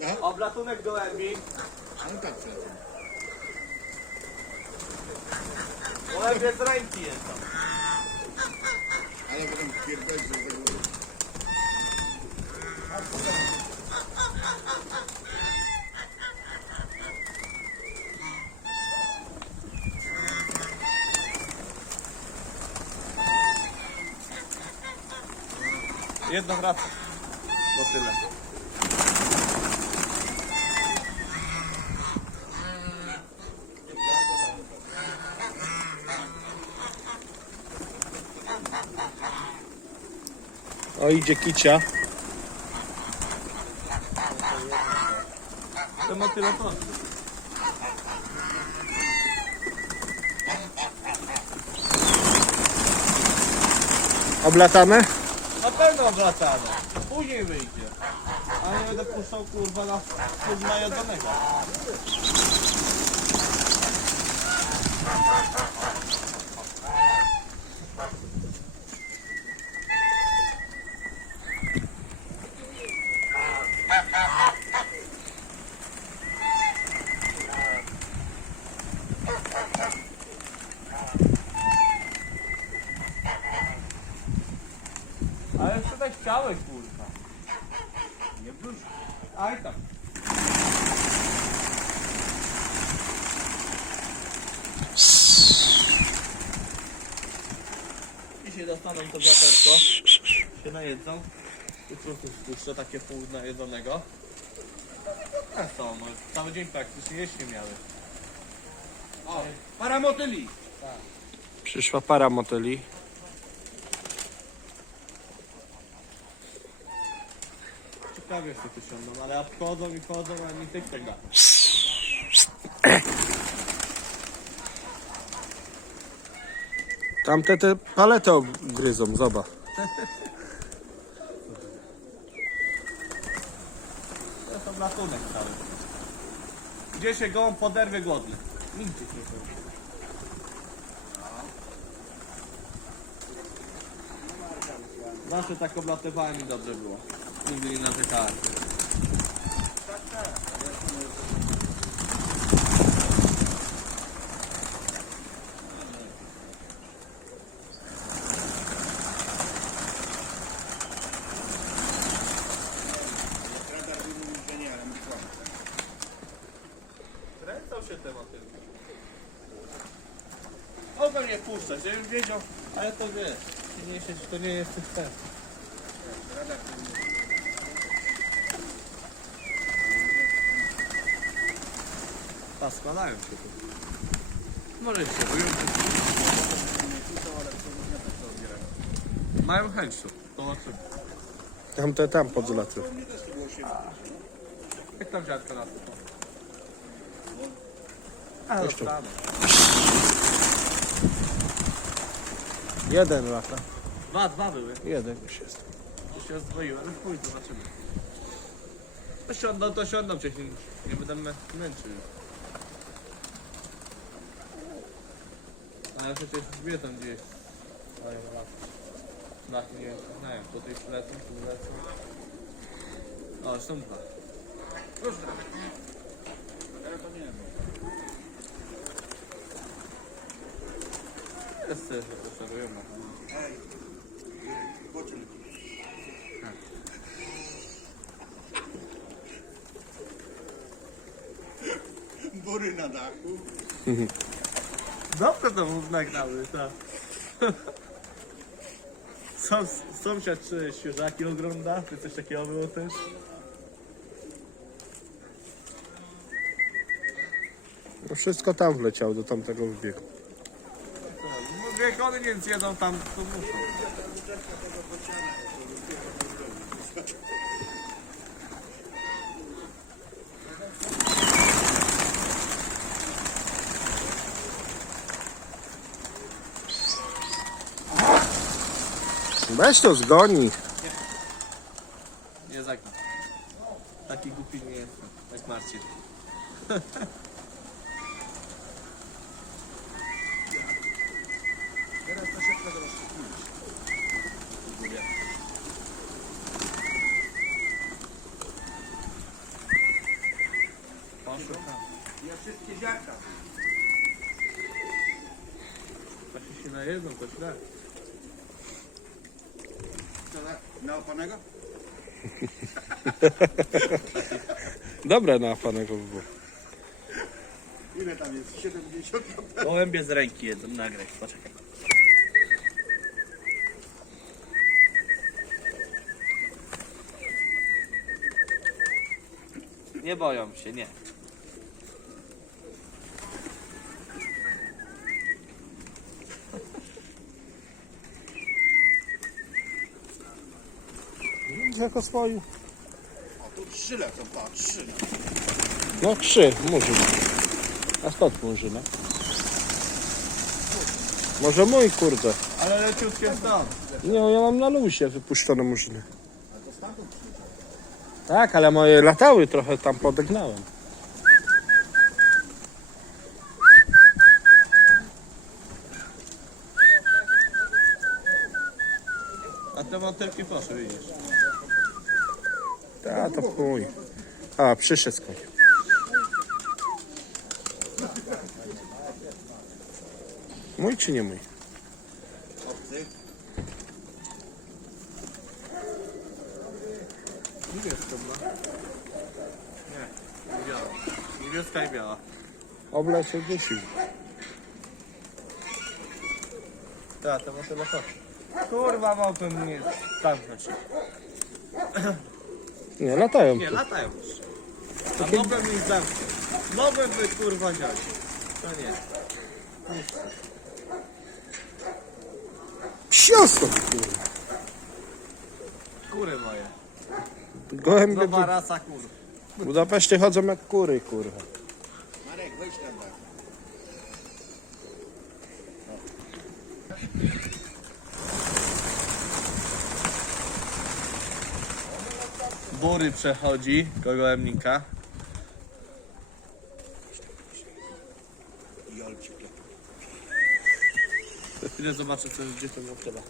No, Oblatunek gołębi. no tak przecież. Gołębie z ręki jedzą. Ale potem pierdolę, że tego... Jedną wraca. Bo tyle. O, idzie kicia. To ma tyle to. Oblatane? Na pewno obracane. Później wyjdzie. A nie będę puszczał kurwa na pół najedzonego. Ale tutaj chciałeś kurwa. Nie wróć. Aj tam. Dzisiaj dostaną to wiaderko. Się najedzą. I po prostu spuszczę takie pół najedzonego. A co, no, cały dzień praktycznie jeść nie miały. O, para motyli. Przyszła para motyli. Ciekawie się tu siądą, ale obchodzą i chodzą, a nie tych tego. Tamte te paletę gryzą, zobacz. To jest obratunek cały. Gdzie się gołąb poderwie głodny? Się nie poderwie. Zawsze tak oblatywałem i dobrze było. Nigdy nie natykałem. Mnie puszczać, żebym wiedział, ale to wiesz, nie się, to nie jest ten. Ta, składają się tu. Może się wyjąć. Mają chęć tu, zobaczymy. Tamte tam pod zlaty. To było 7. Jak tam dziadka na to? A, Jeszcze. Jeden lata. Dwa, dwa były. Jeden już jest. Już się zdwoiłem, już pójdę, zobaczymy. To siądą, to siądą, cię nie, nie będę mę- męczył. Ale przecież wiedzą gdzieś. Mają lat. Lat nie znają, tutaj przylecą, tu lecą. O, są dwa. Proszę. Ale to nie wiem. Ej, pociąg. Bory na dachu. Dobrze to mu nagnały, tak. Sąs, sąsiad czy świeżaki ogląda? Czy coś takiego było też? No wszystko tam wleciało do tamtego wybiegu. No jak one nie zjedzą tam, to muszą. Weź to zgoni. Nie zagnę. Taki głupi nie jestem, jak Marcin. Najedzą, to źle. Co na, na opanego? Dobre na panego by było. Ile tam jest? 70? Gołębie z ręki jedzą, nagraj, poczekaj. Nie boją się, nie. Jako swoim. O, tu trzy lecą, pa, trzy. No trzy, murzyn. A skąd murzyna? Może mój kurde. Ale leciutkie stąd. Nie, ja mam na luzie wypuszczone murzyny. Tak, ale moje latały trochę tam podegnałem. A te motylki proszę, widzisz. Tak, to chuj. A, przyszedł skąd. Mój czy nie mój? Obcy. Niebieska ma. Nie, biała. Niebieska i biała. Obla się dusił. Tak, to motyle chodź. Kurwa, mogłem nie zamknąć. Nie, latają Nie, latają. A mogłem ich zamknąć. Mogłem by kurwa wziąć. To nie. Kurwa. Kury moje. Gołębie Nowa w rasa kur. Budapeszcie chodzą jak kury, kurwa. Marek, wejdź tam tak. Bury przechodzi. Za chwilę zobaczę, co jest gdzie to motyla.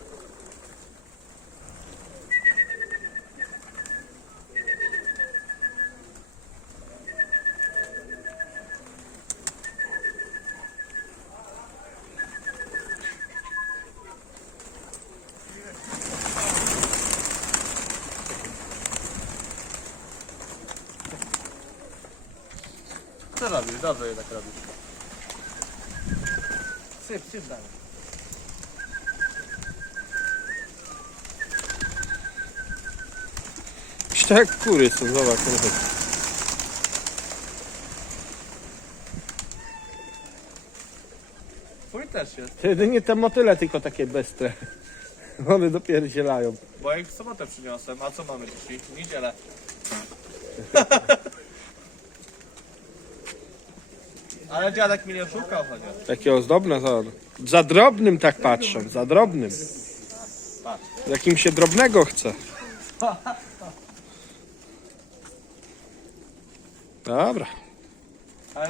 Co robisz? Dobrze jednak robisz. Syp, syp dalej. Tak kury są, zobacz. kurwa. Twój też jest. Jedynie te motyle tylko takie bestre. One dopierdzielają. Bo ja ich w sobotę przyniosłem. A co mamy dzisiaj? Niedzielę. Ale dziadek mi nie szukał chociaż. Takie ozdobne, za, za drobnym tak patrzą, za drobnym. Jakim się drobnego chce. Dobra.